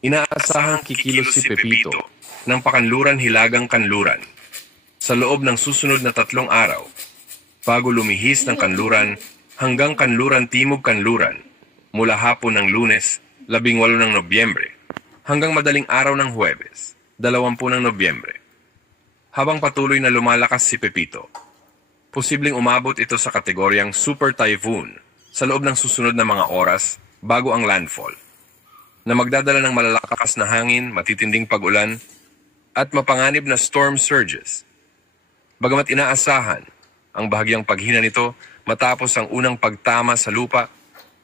Inaasahang kikilos si Pepito ng Pakanluran Hilagang Kanluran sa loob ng susunod na 3 araw bago lumihis ng kanluran hanggang Kanluran Timog Kanluran mula hapon ng Lunes, 18 ng Nobyembre hanggang madaling araw ng Huwebes, 20 ng Nobyembre. Habang patuloy na lumalakas si Pepito, posibleng umabot ito sa kategoryang Super Typhoon sa loob ng susunod na mga oras bago ang landfall, na magdadala ng malalakas na hangin, matitinding pag-ulan, at mapanganib na storm surges. Bagamat inaasahan ang bahagyang paghina nito matapos ang unang pagtama sa lupa,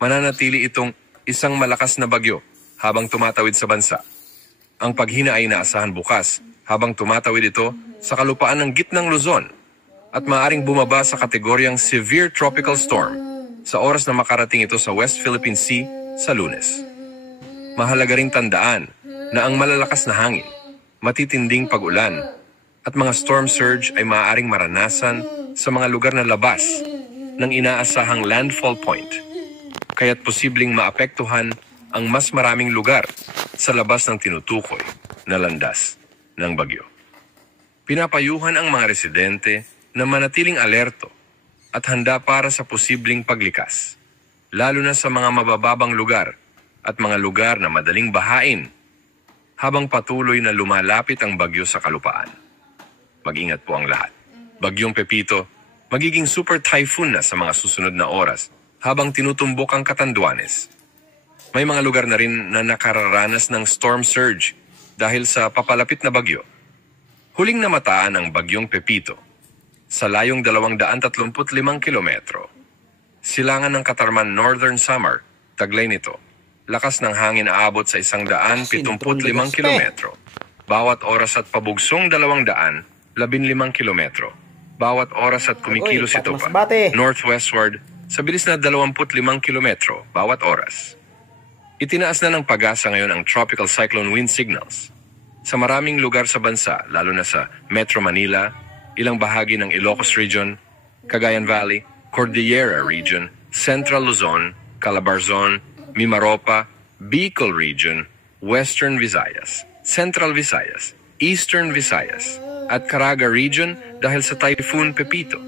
mananatili itong isang malakas na bagyo habang tumatawid sa bansa. Ang paghina ay inaasahan bukas habang tumatawid ito sa kalupaan ng gitnang Luzon at maaaring bumaba sa kategoryang Severe Tropical Storm sa oras na makarating ito sa West Philippine Sea sa Lunes. Mahalaga ring tandaan na ang malalakas na hangin, matitinding pag-ulan, at mga storm surge ay maaaring maranasan sa mga lugar na labas ng inaasahang landfall point, kaya't posibleng maapektuhan ang mas maraming lugar sa labas ng tinutukoy na landas ng bagyo. Pinapayuhan ang mga residente na manatiling alerto at handa para sa posibleng paglikas, lalo na sa mga mabababang lugar at mga lugar na madaling bahain habang patuloy na lumalapit ang bagyo sa kalupaan. Mag-ingat po ang lahat. Bagyong Pepito, magiging super typhoon na sa mga susunod na oras habang tinutumbok ang Catanduanes. May mga lugar na rin na nakararanas ng storm surge dahil sa papalapit na bagyo. Huling namataan ang Bagyong Pepito sa layong 235 kilometro. Silangan ng Katarman Northern Samar, taglay nito. Lakas ng hangin aabot sa 175 kilometro bawat oras at pabugsong 215 kilometro bawat oras at kumikilos ito pa northwestward sa bilis na 25 kilometro bawat oras. Itinaas na ng Pag-asa ngayon ang tropical cyclone wind signals sa maraming lugar sa bansa, lalo na sa Metro Manila, ilang bahagi ng Ilocos Region, Cagayan Valley, Cordillera Region, Central Luzon, Calabarzon, Mimaropa, Bicol Region, Western Visayas, Central Visayas, Eastern Visayas, at Caraga Region dahil sa Typhoon Pepito.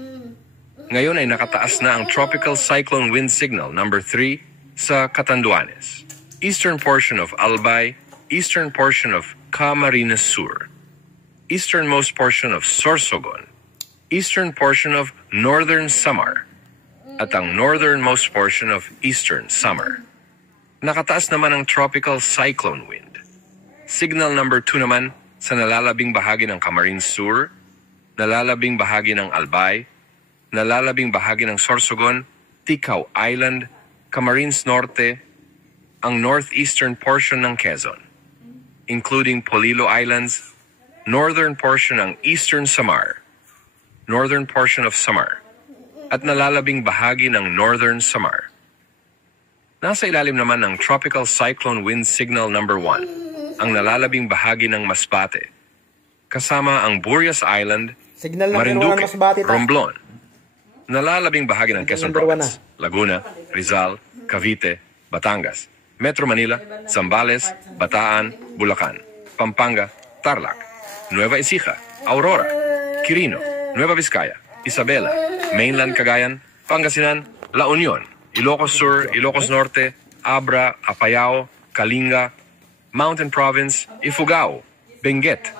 Ngayon ay nakataas na ang Tropical Cyclone Wind Signal number 3 sa Catanduanes, eastern portion of Albay, eastern portion of Camarines Sur, easternmost portion of Sorsogon, eastern portion of Northern Samar, at ang northernmost portion of Eastern Samar. Nakataas naman ang Tropical Cyclone Wind. Signal number 2 naman sa nalalabing bahagi ng Camarines Sur, nalalabing bahagi ng Albay, nalalabing bahagi ng Sorsogon, Ticao Island, Camarines Norte, ang northeastern portion ng Quezon, including Polillo Islands, northern portion ng Eastern Samar, northern portion of Samar, at nalalabing bahagi ng Northern Samar. Nasa ilalim naman ng Tropical Cyclone Wind Signal number 1, ang nalalabing bahagi ng Masbate, kasama ang Burias Island, Marinduque, Romblon, nalalabing bahagi ng Quezon Province, Laguna, Rizal, Cavite, Batangas, Metro Manila, Zambales, Bataan, Bulacan, Pampanga, Tarlac, Nueva Ecija, Aurora, Quirino, Nueva Vizcaya, Isabela, Mainland Cagayan, Pangasinan, La Union, Ilocos Sur, Ilocos Norte, Abra, Apayao, Kalinga, Mountain Province, Ifugao, Benguet,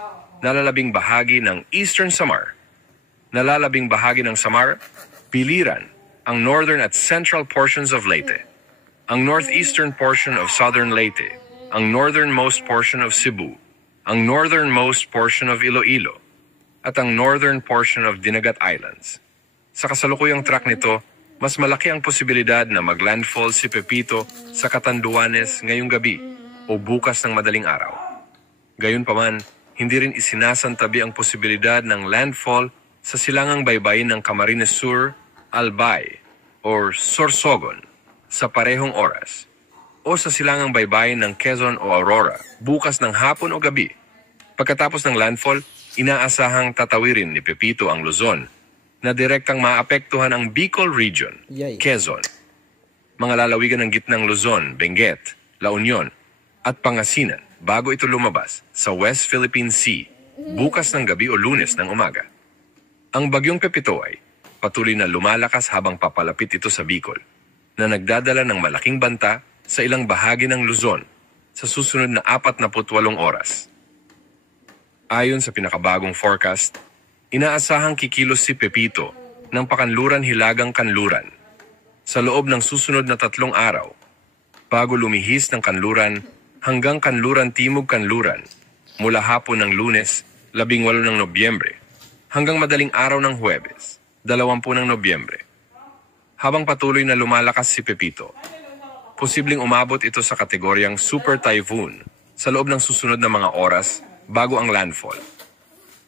nalalabing bahagi ng Eastern Samar, nalalabing bahagi ng Samar, Biliran, ang northern at central portions of Leyte, ang northeastern portion of southern Leyte, ang northernmost portion of Cebu, ang northernmost portion of Iloilo, at ang northern portion of Dinagat Islands. Sa kasalukuyang track nito, mas malaki ang posibilidad na maglandfall si Pepito sa Catanduanes ngayong gabi o bukas ng madaling araw. Gayunpaman, hindi rin isinasantabi ang posibilidad ng landfall sa silangang baybayin ng Camarines Sur, Albay, or Sorsogon sa parehong oras, o sa silangang baybayin ng Quezon o Aurora bukas ng hapon o gabi. Pagkatapos ng landfall, inaasahang tatawirin ni Pepito ang Luzon na direktang maapektuhan ang Bicol Region, Quezon, mga lalawigan ng gitnang Luzon, Benguet, La Union, at Pangasinan bago ito lumabas sa West Philippine Sea bukas ng gabi o Lunes ng umaga. Ang bagyong Pepito ay patuloy na lumalakas habang papalapit ito sa Bicol, na nagdadala ng malaking banta sa ilang bahagi ng Luzon sa susunod na 48 oras. Ayon sa pinakabagong forecast, inaasahang kikilos si Pepito ng pakanluran-hilagang kanluran sa loob ng susunod na 3 araw bago lumihis ng kanluran hanggang kanluran-timog kanluran mula hapon ng Lunes, 18 ng Nobyembre, hanggang madaling araw ng Huwebes, 20 ng Nobyembre. Habang patuloy na lumalakas si Pepito, posibleng umabot ito sa kategoryang Super Typhoon sa loob ng susunod na mga oras bago ang landfall,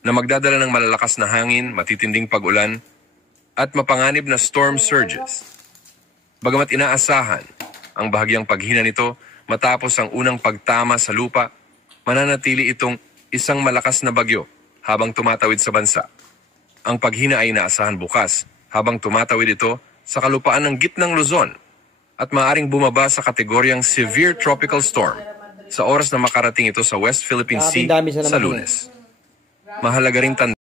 na magdadala ng malalakas na hangin, matitinding pag-ulan, at mapanganib na storm surges. Bagamat inaasahan ang bahagyang paghina nito matapos ang unang pagtama sa lupa, mananatili itong isang malakas na bagyo habang tumatawid sa bansa. Ang paghina ay inaasahan bukas habang tumatawid ito sa kalupaan ng gitnang Luzon at maaaring bumaba sa kategoryang Severe Tropical Storm sa oras na makarating ito sa West Philippine Sea sa Lunes. Mahalaga ring tandaan